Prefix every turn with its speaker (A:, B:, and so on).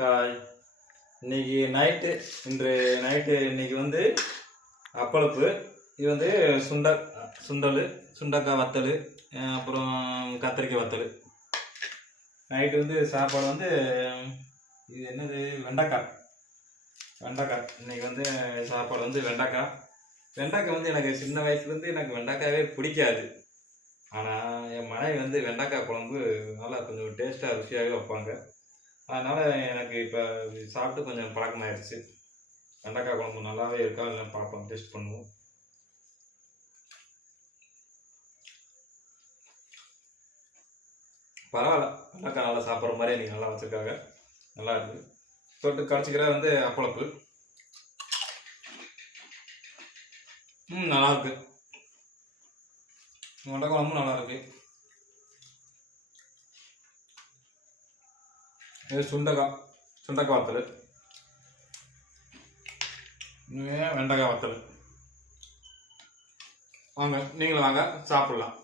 A: Hi. இன்னைக்கு night இன்று night இன்னைக்கு வந்து அப்பளப்பு இது வந்து சுண்ட சுண்டல் சுண்டக்காய் வத்தல் அப்புறம் கத்திரிக்காய் வத்தல். நைட்டு வந்து சாப்பாடு வந்து இது என்னது? வெண்டைக்காய். வெண்டைக்காய். இன்னைக்கு வந்து சாப்பாடு வந்து வெண்டைக்காய். வெண்டைக்காய் வந்து எனக்கு சின்ன வயசுலேருந்து எனக்கு வெண்டைக்காவே பிடிக்காது. ஆனால் என் மனைவி வந்து வெண்டைக்காய் குழம்பு நல்லா கொஞ்சம் டேஸ்ட்டாக ருசியாகவே வைப்பாங்க. அதனால் எனக்கு இப்போ சாப்பிட்டு கொஞ்சம் பழக்கமாயிருச்சு. வெண்டைக்காய் குழம்பு நல்லாவே இருக்கா இல்லை பார்ப்போம் டேஸ்ட் பண்ணுவோம். பரவாயில்ல வெண்டைக்காய் நல்லா சாப்பிட்ற மாதிரி நீங்கள் நல்லா வச்சுருக்காங்க. நல்லா இருக்குது தொட்டு கடைச்சிக்கிற வந்து அப்பளப்பு. ம் நல்லாயிருக்கு வெண்டைக்குழம்பும் நல்லாயிருக்கு குழம்பும் நல்லா இருக்கு இது சுண்டக்காய் சுண்டக்காய் வத்தல். இது வெண்டைக்காய் வத்தல். வாங்க நீங்களும் வாங்க சாப்பிட்லாம்.